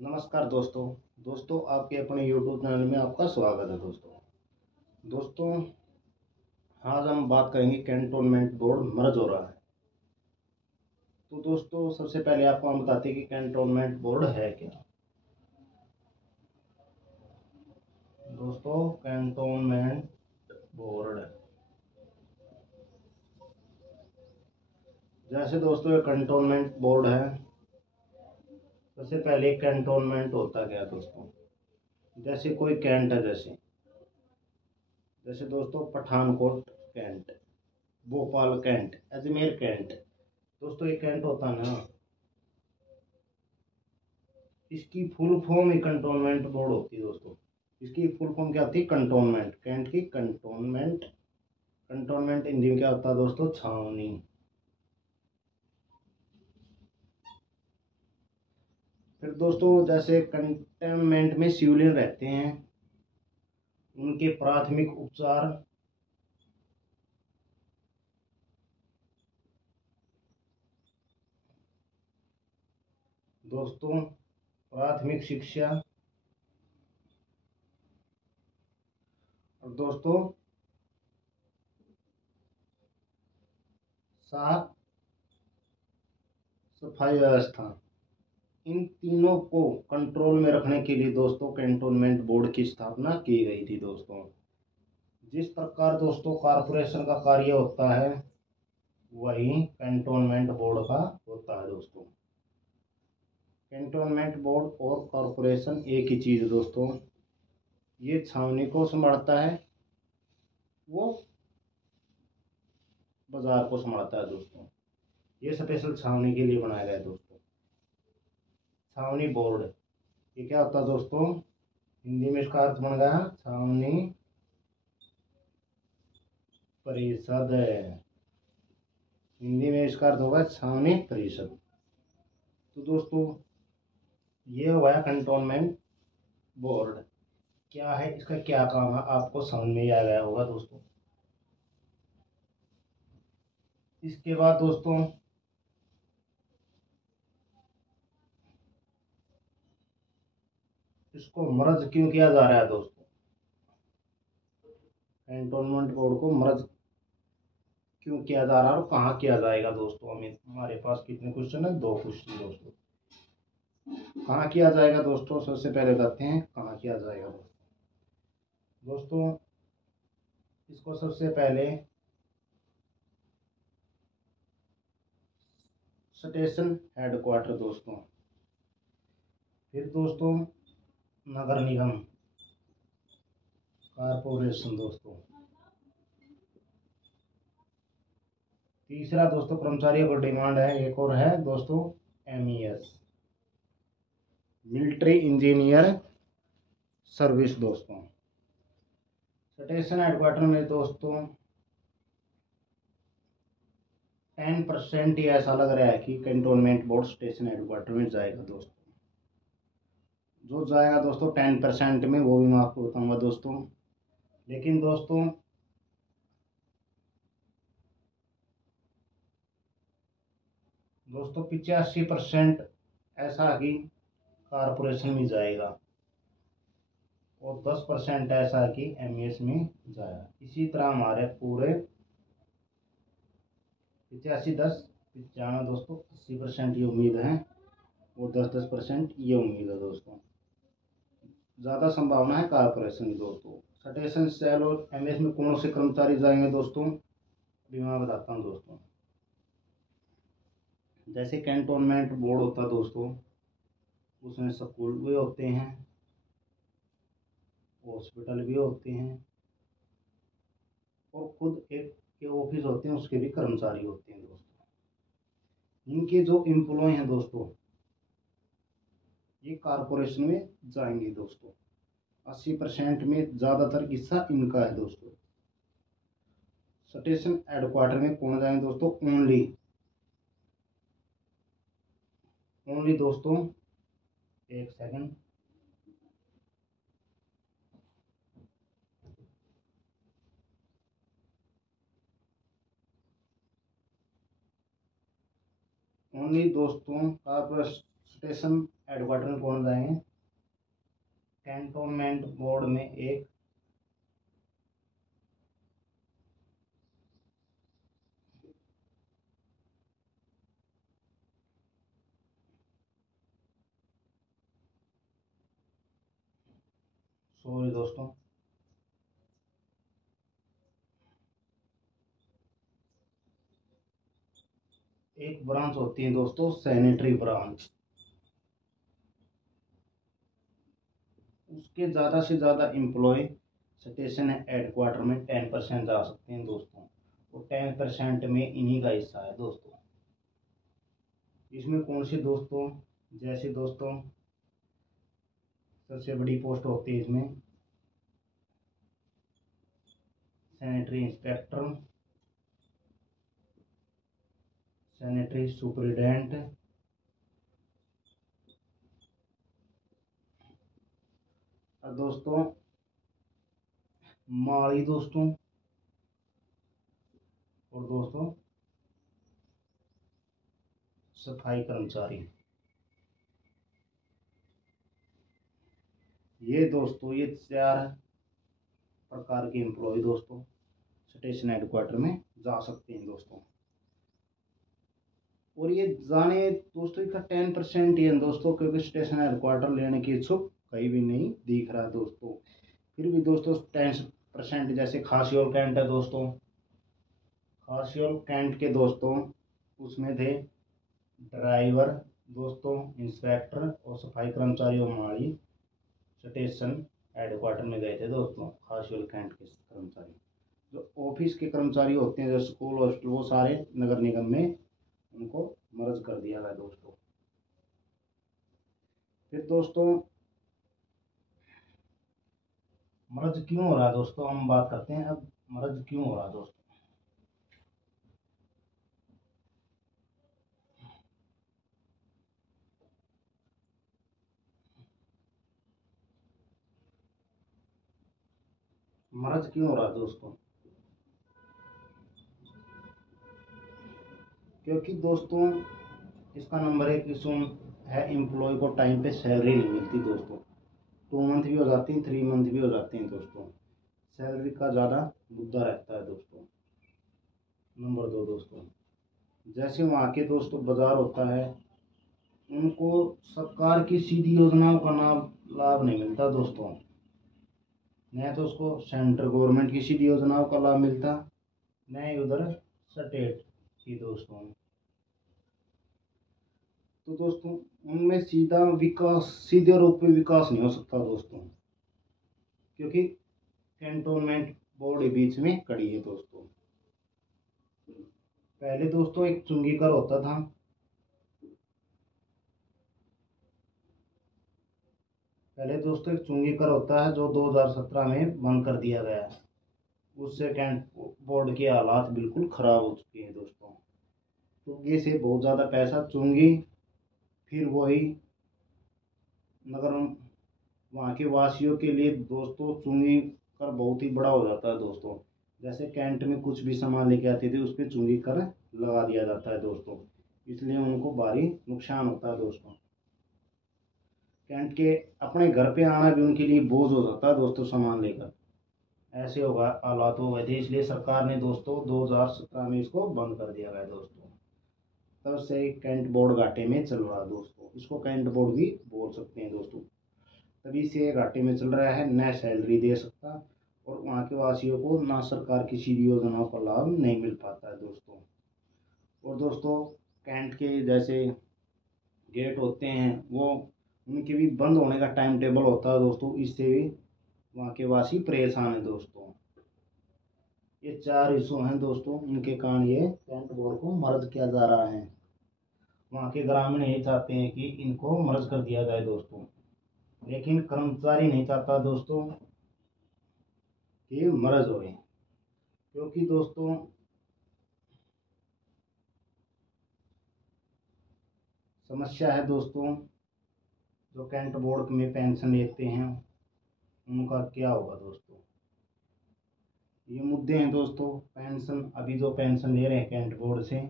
नमस्कार दोस्तों। आपके अपने YouTube चैनल में आपका स्वागत है दोस्तों। आज हम बात करेंगे कैंटोनमेंट बोर्ड मर्ज हो रहा है। तो दोस्तों सबसे पहले आपको हम बताते हैं कि कैंटोनमेंट बोर्ड है क्या। दोस्तों कैंटोनमेंट बोर्ड जैसे दोस्तों ये कैंटोनमेंट बोर्ड है। सबसे पहले कैंटोनमेंट होता क्या दोस्तों, जैसे कोई कैंट है, जैसे जैसे दोस्तों Pathankot cantt, Bhopal cantt, Ajmer cantt. दोस्तों ये कैंट होता है ना, इसकी फुल फॉर्म ही कंटोनमेंट बोर्ड होती है दोस्तों। इसकी फुल फॉर्म क्या होती है? कंटोनमेंट। कैंट की कंटोनमेंट। कंटोनमेंट हिंदी में क्या होता है दोस्तों? छावनी। फिर दोस्तों जैसे कंटेनमेंट में सिविलियन रहते हैं, उनके प्राथमिक उपचार, दोस्तों प्राथमिक शिक्षा, और दोस्तों साफ सफाई व्यवस्था। इन तीनों को कंट्रोल में रखने के लिए दोस्तों कैंटोनमेंट बोर्ड की स्थापना की गई थी दोस्तों। जिस प्रकार दोस्तों कारपोरेशन का कार्य होता है, वही कैंटोनमेंट बोर्ड का होता है दोस्तों। कैंटोनमेंट बोर्ड और कॉरपोरेशन एक ही चीज़ है दोस्तों। ये छावनी को संभालता है, वो बाजार को संभालता है दोस्तों। ये स्पेशल छावनी के लिए बनाया गया है दोस्तों। छावनी बोर्ड ये क्या होता है दोस्तों? हिंदी में इसका अर्थ बन गया छावनी परिषद। हिंदी में इसका अर्थ होगा छावनी परिषद। तो दोस्तों ये हुआ कंटोनमेंट बोर्ड। क्या है इसका, क्या काम है, आपको समझ में ही आ गया होगा दोस्तों। इसके बाद दोस्तों इसको मर्ज क्यों किया जा रहा है दोस्तों? कैंटोनमेंट बोर्ड को मर्ज क्यों किया जा रहा है और कहाँ किया जाएगा दोस्तों? हमारे पास कितने क्वेश्चन है? 2 क्वेश्चन दोस्तों। कहाँ किया जाएगा दोस्तों? सबसे पहले बताते हैं कहाँ किया जाएगा दोस्तों। इसको सबसे पहले स्टेशन हेडक्वार्टर दोस्तों, फिर दोस्तों नगर निगम कारपोरेशन दोस्तों, तीसरा दोस्तों कर्मचारियों को डिमांड है, एक और है दोस्तों MES, मिलिट्री इंजीनियर सर्विस दोस्तों। स्टेशन हेडक्वार्टर में दोस्तों 10% ही ऐसा लग रहा है कि कैंटोनमेंट बोर्ड स्टेशन हेडक्वार्टर में जाएगा दोस्तों। जो जाएगा दोस्तों 10% में, वो भी मैं आपको बताऊंगा दोस्तों। लेकिन दोस्तों दोस्तों 85% ऐसा कि कारपोरेशन में जाएगा, और 10% ऐसा कि MES में जाएगा। इसी तरह हमारे पूरे 85-10 95 दोस्तों 80% ये उम्मीद है, और 10% ये उम्मीद है दोस्तों। ज़्यादा संभावना है कारपोरेशन की दोस्तों। स्टेशन सेल और MES में कौन से कर्मचारी जाएंगे दोस्तों, अभी मैं बताता हूँ दोस्तों। जैसे कैंटोनमेंट बोर्ड होता है दोस्तों, उसमें स्कूल भी होते हैं, हॉस्पिटल भी होते हैं, और खुद एक के ऑफिस होते हैं, उसके भी कर्मचारी होते हैं दोस्तों। इनके जो एम्प्लॉय हैं दोस्तों, ये कारपोरेशन में जाएंगे दोस्तों। 80% में ज़्यादातर हिस्सा इनका है दोस्तों। स्टेशन हेडक्वार्टर में कौन जाएंगे दोस्तों? ओनली दोस्तों, एक सेकंड, ओनली दोस्तों कारपोरेशन स्टेशन हेडक्वार्टर में कौन जाएंगे? कैंटोनमेंट बोर्ड में एक सॉरी दोस्तों, एक ब्रांच होती है दोस्तों सैनिटरी ब्रांच, उसके ज़्यादा से ज़्यादा एम्प्लॉय स्टेशन हेडक्वार्टर में 10% जा सकते हैं दोस्तों, और 10% में इन्हीं का हिस्सा है दोस्तों। इसमें कौन से दोस्तों, जैसे दोस्तों सबसे बड़ी पोस्ट होती है इसमें सैनिटरी इंस्पेक्टर, सैनिटरी सुपरिटेंडेंट, और दोस्तों माली दोस्तों, और दोस्तों सफाई कर्मचारी। ये दोस्तों ये 4 प्रकार के एम्प्लॉय दोस्तों स्टेशन हेडक्वार्टर में जा सकते हैं दोस्तों। और ये जाने दोस्तों का 10% ही है दोस्तों, क्योंकि स्टेशन हेडक्वार्टर लेने की इच्छुक कहीं भी नहीं दिख रहा है दोस्तों। फिर भी दोस्तों 10% जैसे खासियोल कैंट है दोस्तों, खासियोल कैंट के दोस्तों उसमें थे ड्राइवर दोस्तों, इंस्पेक्टर और सफाई कर्मचारी और माली स्टेशन हेडक्वार्टर में गए थे दोस्तों। खासियोल कैंट के कर्मचारी, जो ऑफिस के कर्मचारी होते हैं, जो स्कूल हॉस्टल, वो सारे नगर निगम में उनको मर्ज कर दिया गया दोस्तों। फिर दोस्तों मर्ज क्यों हो रहा है दोस्तों, हम बात करते हैं अब मर्ज क्यों हो रहा है दोस्तों। मर्ज क्यों हो रहा है दोस्तों, क्योंकि दोस्तों इसका नंबर 1 इशू है, एम्प्लॉय को टाइम पे सैलरी नहीं मिलती दोस्तों। 2 मंथ भी हो जाती हैं, 3 मंथ भी हो जाते हैं दोस्तों, सैलरी का ज़्यादा मुद्दा रहता है दोस्तों। नंबर 2 दोस्तों, जैसे वहाँ के दोस्तों बाजार होता है, उनको सरकार की सीधी योजनाओं का लाभ नहीं मिलता दोस्तों। न तो उसको सेंट्रल गवर्नमेंट की सीधी योजनाओं का लाभ मिलता, न ही उधर स्टेट की दोस्तों। तो दोस्तों उनमें सीधे रूप में विकास नहीं हो सकता दोस्तों, क्योंकि कैंटोनमेंट बोर्ड बीच में कड़ी है दोस्तों। पहले दोस्तों एक चुंगी कर होता था, पहले दोस्तों एक चुंगी कर होता है जो 2017 में बंद कर दिया गया है। उससे कैंट बोर्ड के हालात बिल्कुल खराब हो चुके हैं दोस्तों। चुंगी से बहुत ज़्यादा पैसा, चुंगी फिर वही नगर वहाँ के वासियों के लिए दोस्तों चुंगी कर बहुत ही बड़ा हो जाता है दोस्तों। जैसे कैंट में कुछ भी सामान लेके आते थे उस पर चुंगी कर लगा दिया जाता है दोस्तों, इसलिए उनको भारी नुकसान होता है दोस्तों। कैंट के अपने घर पे आना भी उनके लिए बोझ हो जाता है दोस्तों सामान लेकर, ऐसे होगा हालात हो गए थे। इसलिए सरकार ने दोस्तों 2017 में इसको बंद कर दिया गया दोस्तों। तब से कैंट बोर्ड घाटे में चल रहा है दोस्तों, इसको कैंट बोर्ड भी बोल सकते हैं दोस्तों। तभी से घाटे में चल रहा है, न सैलरी दे सकता और वहाँ के वासियों को ना सरकार की सीधी योजनाओं का लाभ नहीं मिल पाता है दोस्तों। और दोस्तों कैंट के जैसे गेट होते हैं वो उनके भी बंद होने का टाइम टेबल होता है दोस्तों, इससे भी वहाँ के वासी परेशान है दोस्तों। ये 4 इशू हैं दोस्तों, इनके कारण ये कैंट बोर्ड को मर्ज किया जा रहा है। वहाँ के ग्रामीण यही चाहते हैं कि इनको मर्ज कर दिया जाए दोस्तों, लेकिन कर्मचारी नहीं चाहता दोस्तों कि मर्ज होए, क्योंकि दोस्तों समस्या है दोस्तों, जो कैंट बोर्ड में पेंशन लेते हैं उनका क्या होगा दोस्तों। ये मुद्दे हैं दोस्तों। पेंशन, अभी जो पेंशन ले रहे हैं कैंट बोर्ड से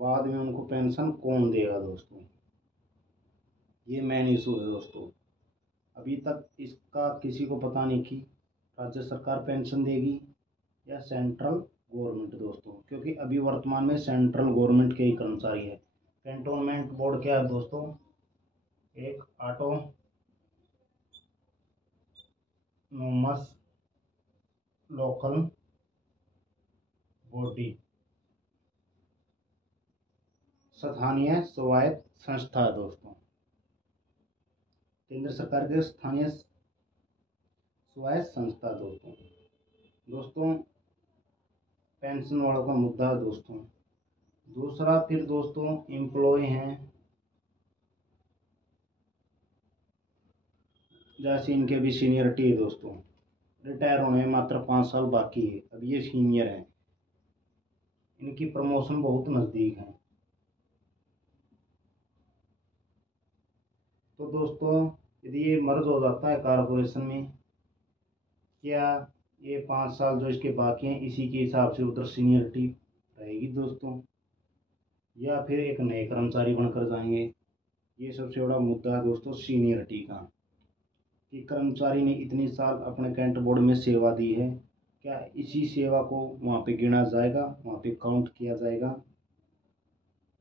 बाद में उनको पेंशन कौन देगा दोस्तों, ये मेन इशू है दोस्तों। अभी तक इसका किसी को पता नहीं कि राज्य सरकार पेंशन देगी या सेंट्रल गवर्नमेंट दोस्तों, क्योंकि अभी वर्तमान में सेंट्रल गवर्नमेंट के ही कर्मचारी है। कैंटोनमेंट बोर्ड क्या है दोस्तों, एक ऑटोनोमस लोकल बॉडी, स्थानीय स्वायत्त संस्था है दोस्तों। केंद्र सरकार के स्थानीय स्वायत्त संस्था दोस्तों। दोस्तों पेंशन वालों का मुद्दा है दोस्तों। दूसरा फिर दोस्तों एम्प्लॉय हैं, जैसे इनके भी सीनियरिटी है दोस्तों। रिटायर होने में मात्र 5 साल बाकी है, अब ये सीनियर हैं, इनकी प्रमोशन बहुत नज़दीक है। तो दोस्तों यदि ये मर्ज हो जाता है कारपोरेशन में, क्या ये 5 साल जो इसके बाकी हैं इसी के हिसाब से उधर सीनियरिटी रहेगी दोस्तों, या फिर एक नए कर्मचारी बनकर जाएंगे? ये सबसे बड़ा मुद्दा है दोस्तों सीनियरिटी का, कि कर्मचारी ने इतनी साल अपने कैंट बोर्ड में सेवा दी है, क्या इसी सेवा को वहाँ पे गिना जाएगा, वहाँ पे काउंट किया जाएगा?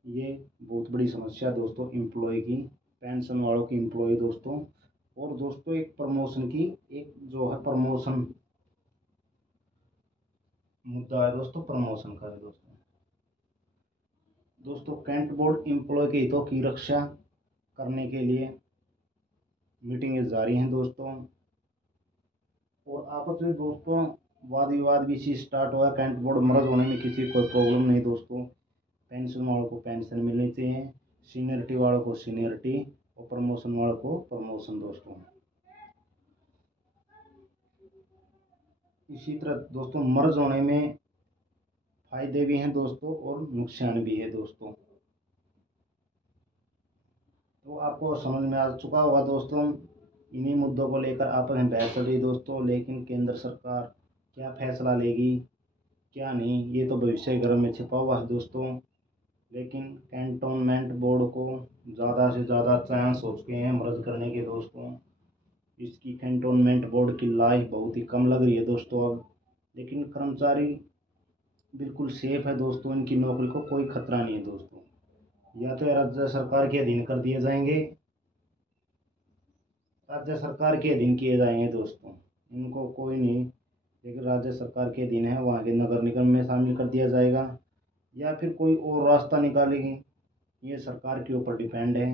ये बहुत बड़ी समस्या दोस्तों एम्प्लॉय की, पेंशन वालों की एम्प्लॉय दोस्तों। और दोस्तों एक प्रमोशन की, एक जो है प्रमोशन मुद्दा है दोस्तों, प्रमोशन का है दोस्तों। दोस्तों कैंट बोर्ड एम्प्लॉय के हितों की रक्षा करने के लिए मीटिंगें जारी हैं दोस्तों, और आपस में दोस्तों वाद विवाद भी इसी स्टार्ट हुआ। कैंट बोर्ड मर्ज होने में किसी को कोई प्रॉब्लम नहीं दोस्तों, पेंशन वालों को पेंशन मिलनी चाहिए, सीनियरिटी वालों को सीनियरिटी और प्रमोशन वालों को प्रमोशन दोस्तों। इसी तरह दोस्तों मर्ज होने में फायदे भी हैं दोस्तों और नुकसान भी है दोस्तों। तो आपको समझ में आ चुका होगा दोस्तों, इन्हीं मुद्दों को लेकर आपस में बहस चल रही दोस्तों। लेकिन केंद्र सरकार क्या फैसला लेगी क्या नहीं, ये तो भविष्य के घर में छिपा हुआ है दोस्तों। लेकिन कैंटोनमेंट बोर्ड को ज़्यादा से ज़्यादा चांस हो चुके हैं मर्ज करने के दोस्तों। इसकी कैंटोनमेंट बोर्ड की लाइफ बहुत ही कम लग रही है दोस्तों अब। लेकिन कर्मचारी बिल्कुल सेफ है दोस्तों, इनकी नौकरी को कोई खतरा नहीं है दोस्तों। या तो राज्य सरकार के अधीन कर दिए जाएंगे, राज्य सरकार के अधीन किए जाएंगे दोस्तों, इनको कोई नहीं, लेकिन राज्य सरकार के अधीन है वहाँ के नगर निगम में शामिल कर दिया जाएगा, या फिर कोई और रास्ता निकालेगी। ये सरकार के ऊपर डिपेंड है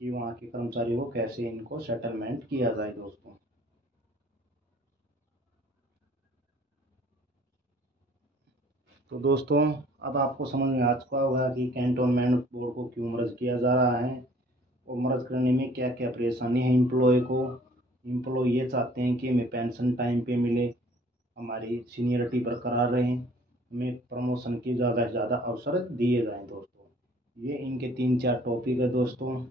कि वहाँ के कर्मचारियों को कैसे इनको सेटलमेंट किया जाए दोस्तों। तो दोस्तों अब आपको समझ में आ चुका होगा कि कैंटोनमेंट बोर्ड को क्यों मर्ज किया जा रहा है, और मर्ज करने में क्या क्या परेशानी है एम्प्लॉय को। एम्प्लॉय ये चाहते हैं कि हमें पेंशन टाइम पे मिले, हमारी सीनियरिटी बरकरार रहे, हमें प्रमोशन की ज़्यादा से ज़्यादा अवसर दिए जाएं दोस्तों। ये इनके 3-4 टॉपिक है दोस्तों।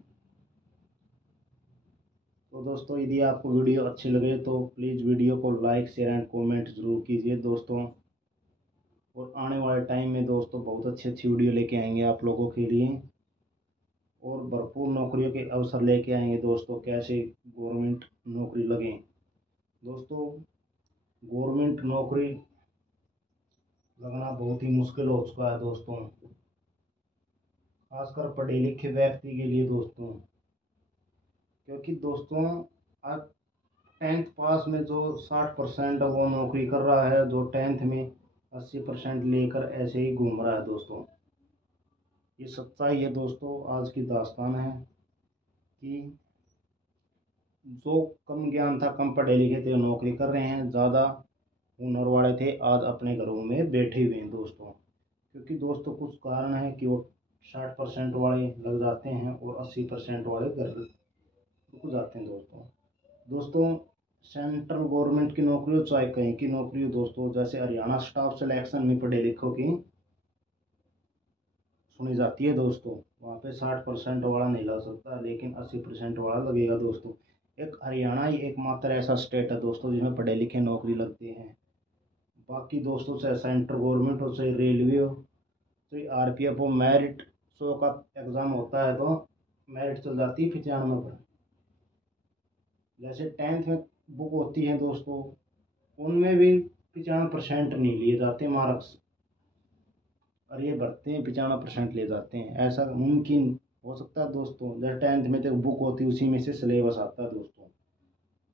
तो दोस्तों यदि आपको वीडियो अच्छी लगे तो प्लीज़ वीडियो को लाइक शेयर एंड कमेंट ज़रूर कीजिए दोस्तों। और आने वाले टाइम में दोस्तों बहुत अच्छी अच्छी वीडियो लेके आएंगे आप लोगों के लिए, और भरपूर नौकरियों के अवसर लेके आएंगे दोस्तों, कैसे गवर्नमेंट नौकरी लगे दोस्तों। गवर्नमेंट नौकरी लगना बहुत ही मुश्किल हो चुका है दोस्तों, खासकर पढ़े लिखे व्यक्ति के लिए दोस्तों। क्योंकि दोस्तों अब 10th पास में जो 60% वो नौकरी कर रहा है, जो 10th में 80% लेकर ऐसे ही घूम रहा है दोस्तों। ये सच्चाई है दोस्तों, आज की दास्तान है कि जो कम ज्ञान था, कम पढ़े लिखे थे, नौकरी कर रहे हैं, ज़्यादा हुनर वाले थे आज अपने घरों में बैठे हुए हैं दोस्तों। क्योंकि दोस्तों कुछ कारण है कि वो 60% वाले लग जाते हैं और 80% वाले घर रुक जाते हैं दोस्तों। दोस्तों सेंट्रल गवर्नमेंट की नौकरी हो चाहे कहीं की नौकरी हो दोस्तों, जैसे हरियाणा स्टाफ सिलेक्शन में पढ़े लिखों की सुनी जाती है दोस्तों, वहाँ पे 60% वाला नहीं लग सकता, लेकिन 80% वाला लगेगा दोस्तों। एक हरियाणा ही एकमात्र ऐसा स्टेट है दोस्तों जिसमें पढ़े लिखे नौकरी लगती हैं। बाकी दोस्तों चाहे सेंट्रल गवर्नमेंट हो, चाहे रेलवे हो, तो ये RPF वो मेरिट 100 का एग्ज़ाम होता है तो मेरिट चल जाती है 95 पर। जैसे 10th में बुक होती है दोस्तों, उनमें भी 95% नहीं लिए जाते मार्क्स, और ये भरते हैं 95% ले जाते हैं। ऐसा मुमकिन हो सकता है दोस्तों? जैसे 10th में तो बुक होती है, उसी में से सिलेबस आता है दोस्तों।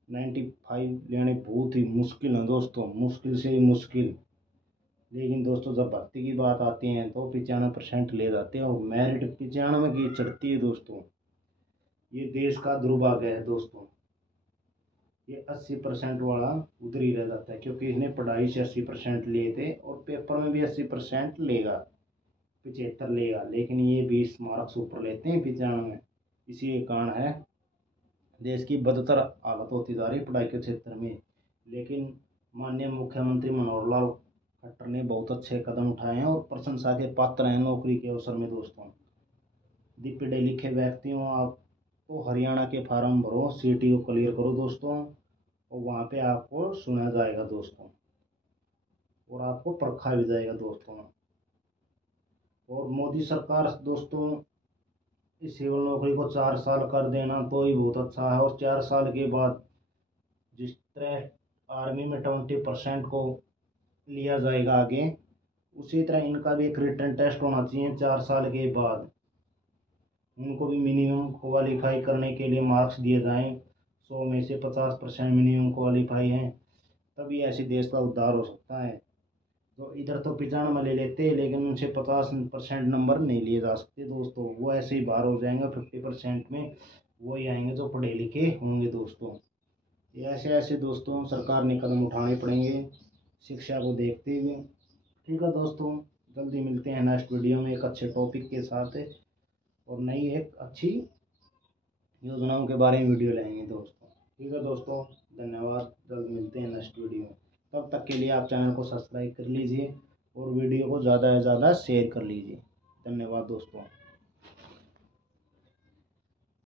95 लेने बहुत ही मुश्किल है दोस्तों, मुश्किल से ही मुश्किल। लेकिन दोस्तों जब भर्ती की बात आती है तो 95% ले जाते हैं और मेरिट 95 की चढ़ती है दोस्तों। ये देश का दुर्भाग्य है दोस्तों। ये 80% वाला उधर ही रह जाता है, क्योंकि इसने पढ़ाई से 80% लिए थे और पेपर में भी 80% लेगा, 75 लेगा, लेकिन ये 20 मार्क्स ऊपर लेते हैं 95। इसी के कारण है देश की बदतर हालत होती जा रही पढ़ाई के क्षेत्र में। लेकिन माननीय मुख्यमंत्री मनोहर लाल खट्टर ने बहुत अच्छे कदम उठाए हैं और प्रशंसा के पात्र हैं नौकरी के अवसर में दोस्तों। यदि पढ़े लिखे व्यक्तियों आपको हरियाणा के फार्म भरो, CT को क्लियर करो दोस्तों, और वहाँ पे आपको सुना जाएगा दोस्तों, और आपको परखा भी जाएगा दोस्तों। और मोदी सरकार दोस्तों इस सिविल नौकरी को 4 साल कर देना तो ही बहुत अच्छा है। और 4 साल के बाद जिस तरह आर्मी में 20% को लिया जाएगा आगे, उसी तरह इनका भी एक रिटन टेस्ट होना चाहिए 4 साल के बाद। उनको भी मिनिमम क्वालिफाई करने के लिए मार्क्स दिए जाएं, 100 में से 50% मिनिमम क्वालिफाई हैं, तभी ऐसे देश का उद्धार हो सकता है। तो इधर तो 95 ले लेते हैं, लेकिन उनसे 50% नंबर नहीं लिए जा सकते दोस्तों। वो ऐसे ही बाहर हो जाएंगे, 50% में वही आएंगे जो पढ़े लिखे होंगे दोस्तों। ये ऐसे ऐसे दोस्तों सरकार ने कदम उठाने पड़ेंगे शिक्षा को देखते हुए। ठीक है दोस्तों, जल्दी मिलते हैं नेक्स्ट वीडियो में एक अच्छे टॉपिक के साथ और नई एक अच्छी योजनाओं के बारे में वीडियो लाएंगे दोस्तों। ठीक है दोस्तों, धन्यवाद। जल्द मिलते हैं नेक्स्ट वीडियो में। तब तक के लिए आप चैनल को सब्सक्राइब कर लीजिए और वीडियो को ज़्यादा से ज़्यादा शेयर कर लीजिए। धन्यवाद दोस्तों।